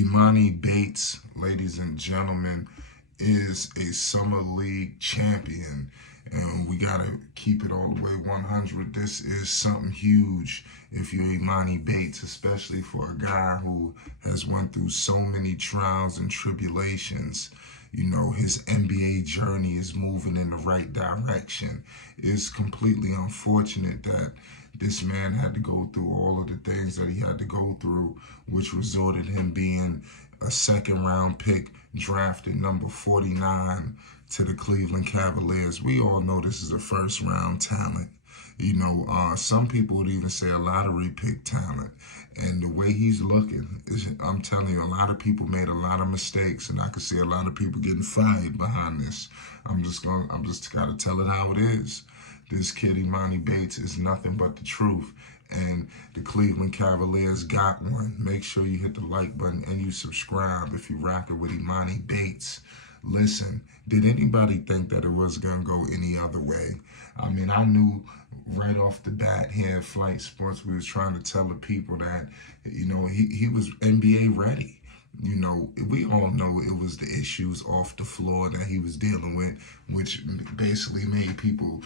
Emoni Bates, ladies and gentlemen, is a Summer League champion. And we got to keep it all the way 100. This is something huge if you're Emoni Bates, especially for a guy who has went through so many trials and tribulations. You know, his NBA journey is moving in the right direction. It's completely unfortunate that this man had to go through all of the things that he had to go through, which resulted in him being a second round pick, drafted number 49 to the Cleveland Cavaliers. We all know this is a first round talent. You know, some people would even say a lottery pick talent. And the way he's looking, I'm telling you, a lot of people made a lot of mistakes, and I can see a lot of people getting fired behind this. I'm just gotta tell it how it is. This kid, Emoni Bates, is nothing but the truth. And the Cleveland Cavaliers got one. Make sure you hit the like button and you subscribe if you're rocking with Emoni Bates. Listen, did anybody think that it was going to go any other way? I mean, I knew right off the bat here at Flight Sports, we was trying to tell the people that, you know, he was NBA ready. You know, we all know it was the issues off the floor that he was dealing with, which basically made people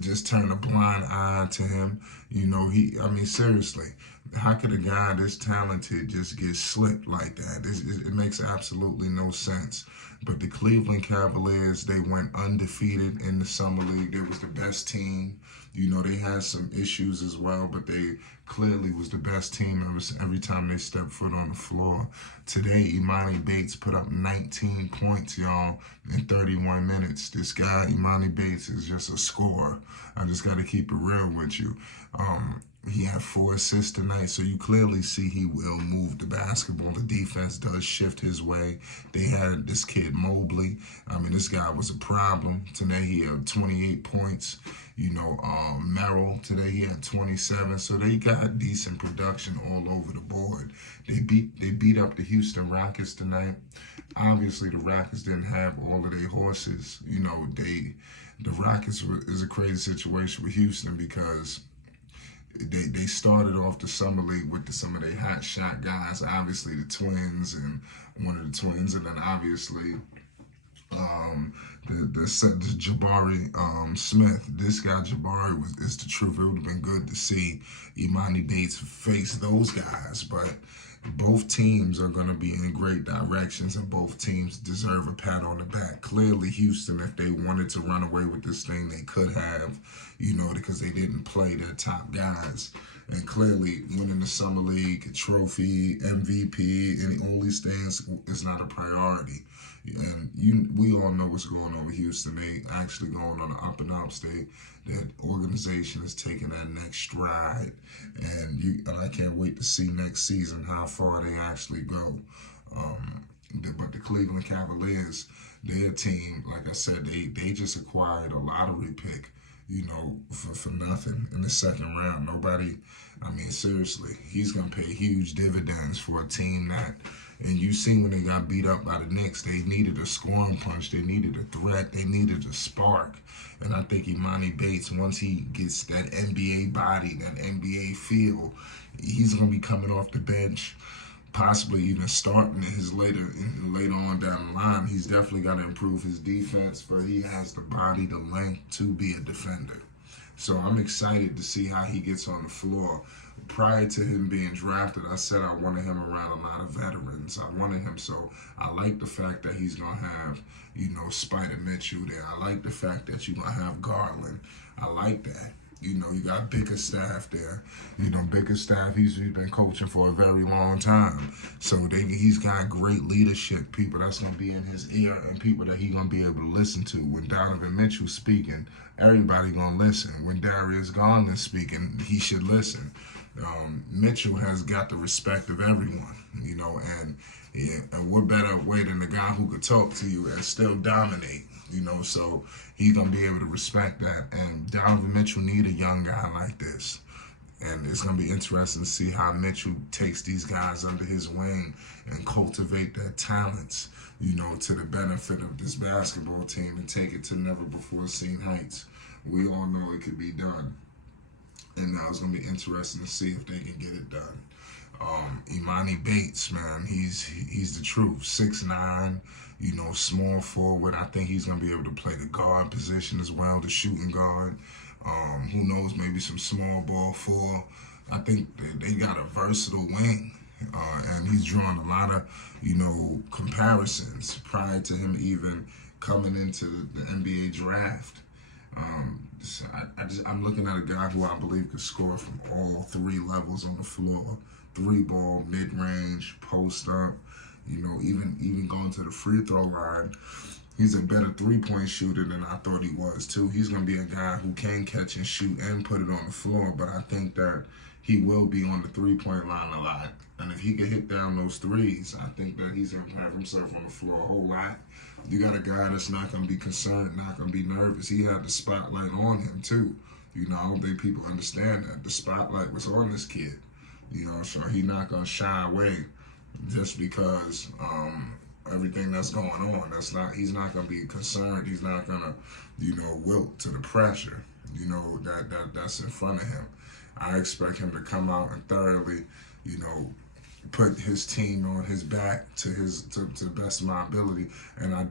just turn a blind eye to him. You know, I mean, seriously, how could a guy this talented just get slipped like that? It makes absolutely no sense. But the Cleveland Cavaliers, they went undefeated in the Summer League. They was the best team. You know, they had some issues as well, but they clearly was the best team every time they stepped foot on the floor. Today, Emoni Bates put up 19 points, y'all, in 31 minutes. This guy, Emoni Bates, is just a scorer. I just got to keep it real with you. He had 4 assists tonight, so you clearly see he will move the basketball. The defense does shift his way. They had this kid Mobley. I mean, this guy was a problem. Today he had 28 points. You know, Merrill, today he had 27. So they got decent production all over the board. They beat up the Houston Rockets tonight. Obviously, the Rockets didn't have all of their horses. You know, the Rockets is a crazy situation with Houston because they started off the Summer League with some of their hot shot guys. Obviously, the twins and one of the twins, and then obviously the Jabari Smith. This guy Jabari is the truth. It would have been good to see Emoni Bates face those guys, but both teams are going to be in great directions, and both teams deserve a pat on the back. Clearly, Houston, if they wanted to run away with this thing, they could have, you know, because they didn't play their top guys. And clearly, winning the Summer League trophy, MVP, and all these things is not a priority. And we all know what's going on with Houston. They actually going on an up and up state. That organization is taking that next stride, and I can't wait to see next season how far they actually go. But the Cleveland Cavaliers, their team, like I said, they just acquired a lottery pick, you know, for nothing in the second round. Nobody, I mean, seriously, he's going to pay huge dividends for a team that, and you see when they got beat up by the Knicks, they needed a scoring punch, they needed a threat, they needed a spark. And I think Emoni Bates, once he gets that NBA body, that NBA feel, he's going to be coming off the bench, possibly even starting his later on down the line. He's definitely got to improve his defense, but he has the body, the length to be a defender. So I'm excited to see how he gets on the floor. Prior to him being drafted, I said I wanted him around a lot of veterans. I wanted him, so I like the fact that he's going to have, you know, Spider Mitchell there. I like the fact that you're going to have Garland. I like that. You know, you got Bickerstaff there. You know, Bickerstaff, he's been coaching for a very long time. So he's got great leadership, people that's going to be in his ear and people that he's going to be able to listen to. When Donovan Mitchell's speaking, everybody going to listen. When Darius Garland's speaking, he should listen. Mitchell has got the respect of everyone, you know, and what better way than the guy who could talk to you and still dominate, you know, so he's going to be able to respect that. And Donovan Mitchell need a young guy like this. And it's going to be interesting to see how Mitchell takes these guys under his wing and cultivate their talents, you know, to the benefit of this basketball team and take it to never-before-seen heights. We all know it could be done. And now it's going to be interesting to see if they can get it done. Emoni Bates, man, he's the truth. 6'9", small forward. I think he's gonna be able to play the guard position as well, the shooting guard. Who knows, maybe some small ball four. I think they got a versatile wing. And he's drawn a lot of, comparisons prior to him even coming into the NBA draft. I'm looking at a guy who I believe could score from all three levels on the floor: three ball, mid range, post up. Even going to the free throw line. He's a better 3-point shooter than I thought he was too. He's gonna be a guy who can catch and shoot and put it on the floor. But I think that he will be on the 3-point line a lot. And if he can hit down those threes, I think that he's gonna have himself on the floor a whole lot. You got a guy that's not gonna be concerned, not gonna be nervous. He had the spotlight on him too. I don't think people understand that the spotlight was on this kid. So he's not gonna shy away just because everything that's going on. He's not gonna be concerned. He's not gonna, wilt to the pressure, that's in front of him. I expect him to come out and thoroughly, put his team on his back to the best of my ability. And I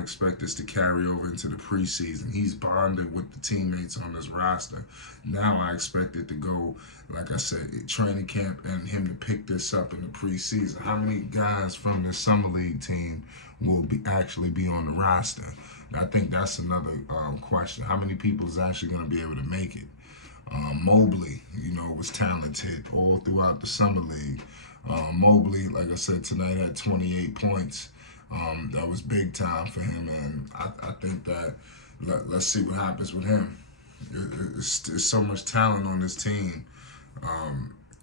expect this to carry over into the preseason. He's bonded with the teammates on this roster. Now I expect it to go, like I said, training camp, and him to pick this up in the preseason. How many guys from the summer league team will actually be on the roster? I think that's another question. How many people is actually going to be able to make it? Mobley, was talented all throughout the summer league. Mobley, like I said, tonight had 28 points. That was big time for him, and I think that let's see what happens with him. There's so much talent on this team.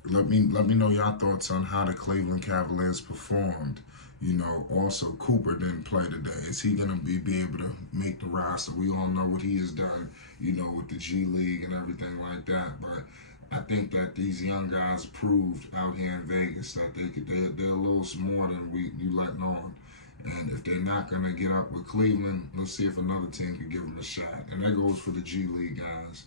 Let me know your thoughts on how the Cleveland Cavaliers performed. Also Cooper didn't play today. Is he gonna be able to make the roster? We all know what he has done, with the G League and everything like that. But I think that these young guys proved out here in Vegas that they're a little more than you letting on. And if they're not gonna get up with Cleveland, let's see if another team can give them a shot. And that goes for the G League guys.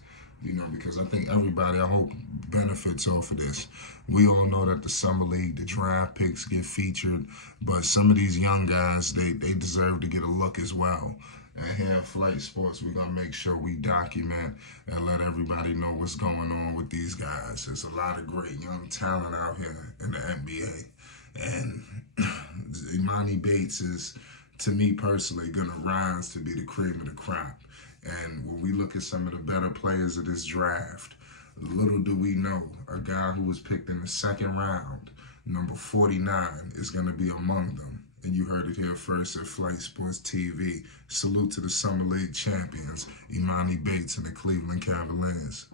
Because I think everybody, I hope, benefits off of this. We all know that the summer league, the draft picks get featured, but some of these young guys, they deserve to get a look as well. And here at Flight Sports, we're going to make sure we document and let everybody know what's going on with these guys. There's a lot of great young talent out here in the NBA. And Emoni Bates is, to me personally, going to rise to be the cream of the crop. And when we look at some of the better players of this draft, little do we know, a guy who was picked in the second round, number 49, is going to be among them. And you heard it here first at Flight Sports TV. Salute to the Summer League champions, Emoni Bates and the Cleveland Cavaliers.